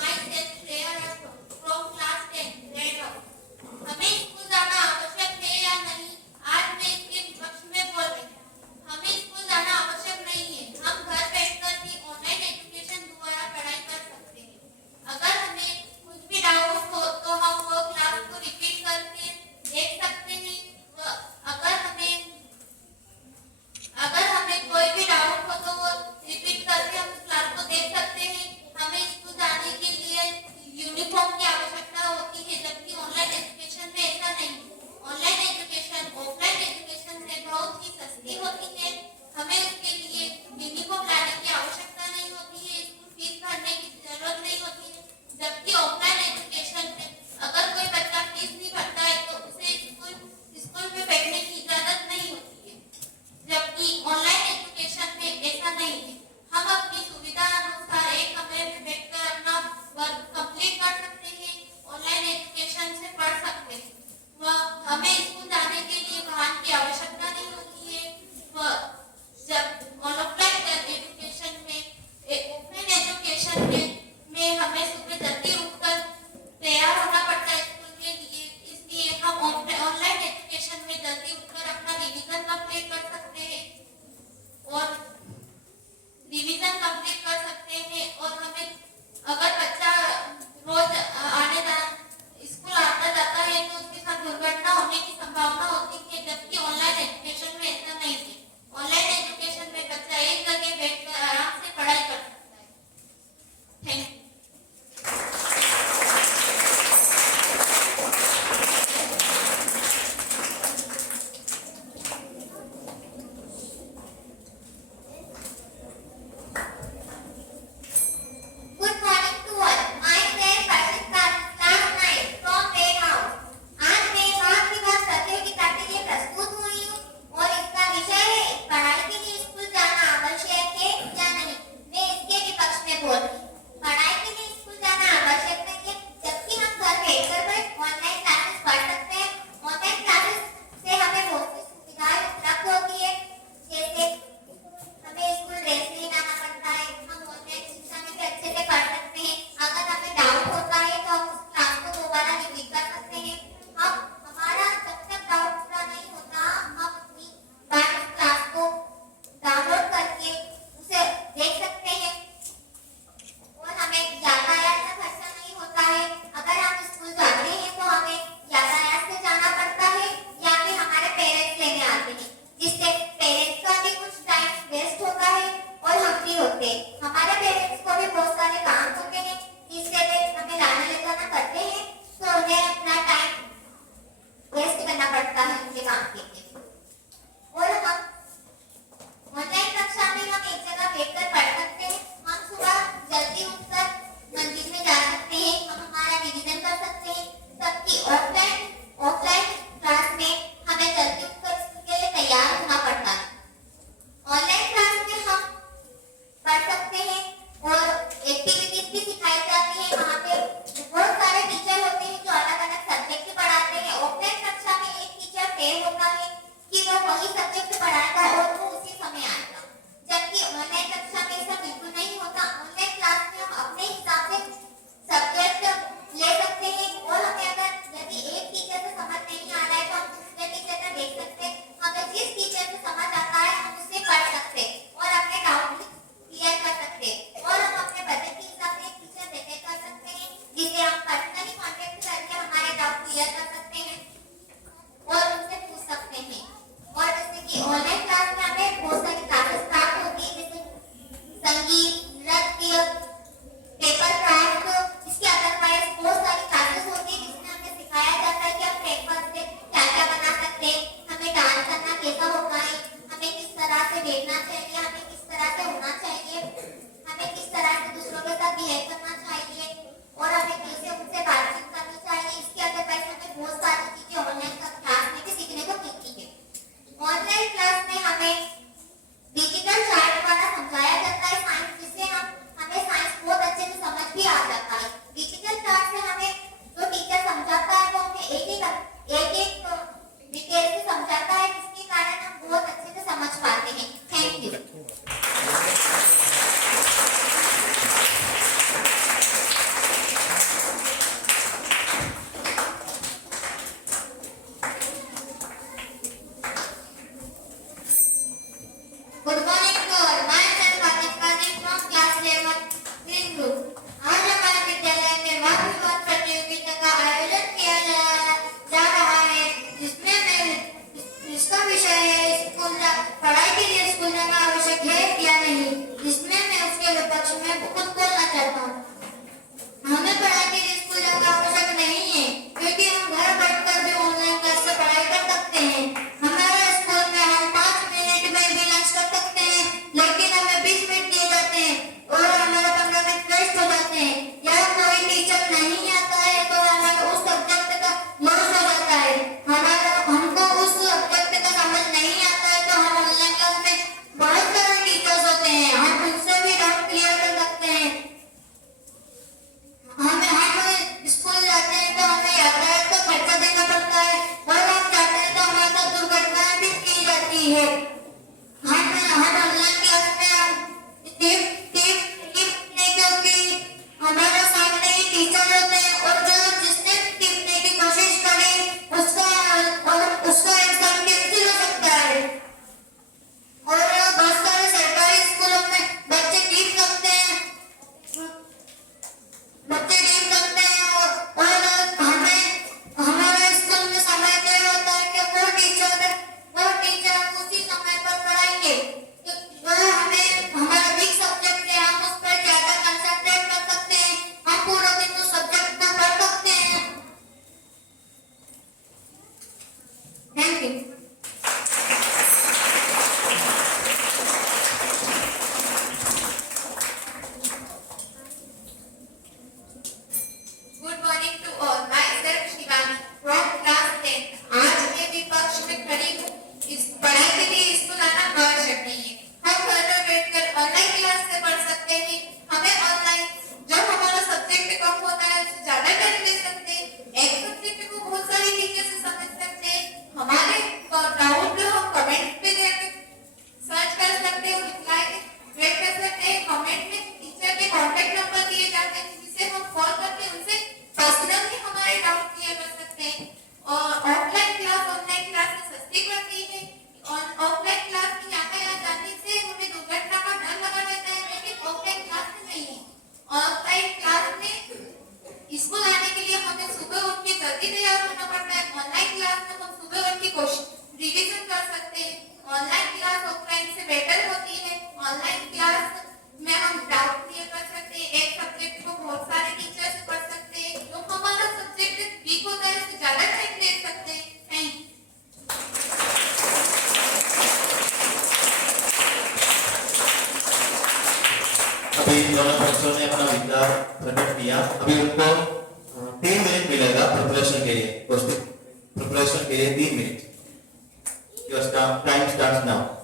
myself Shreya Rathod from class 10 Red House। हमें स्कूल जाना आवश्यक है या नहीं, आज मैं इसके पक्ष में बोल रही हूँ। हमें स्कूल जाना आवश्यक नहीं है। हम घर बैठकर भी ऑनलाइन एजुकेशन द्वारा पढ़ाई कर सकते हैं। अगर हमें कुछ भी डाउट हो तो हम वो क्लास को रिपीट करके देख सकते हैं। अगर हमें कोई भी डाउट हो तो वो रिपीट करके हम क्लास को देख सकते हैं। हमें स्कूल जाने के लिए यूनिफॉर्म अभी दोनों बच्चों ने अपना विचार प्रकट किया। अभी उनको 3 मिनट मिलेगा प्रिपरेशन के लिए, प्रिपरेशन के लिए 3 minute. Your time starts now.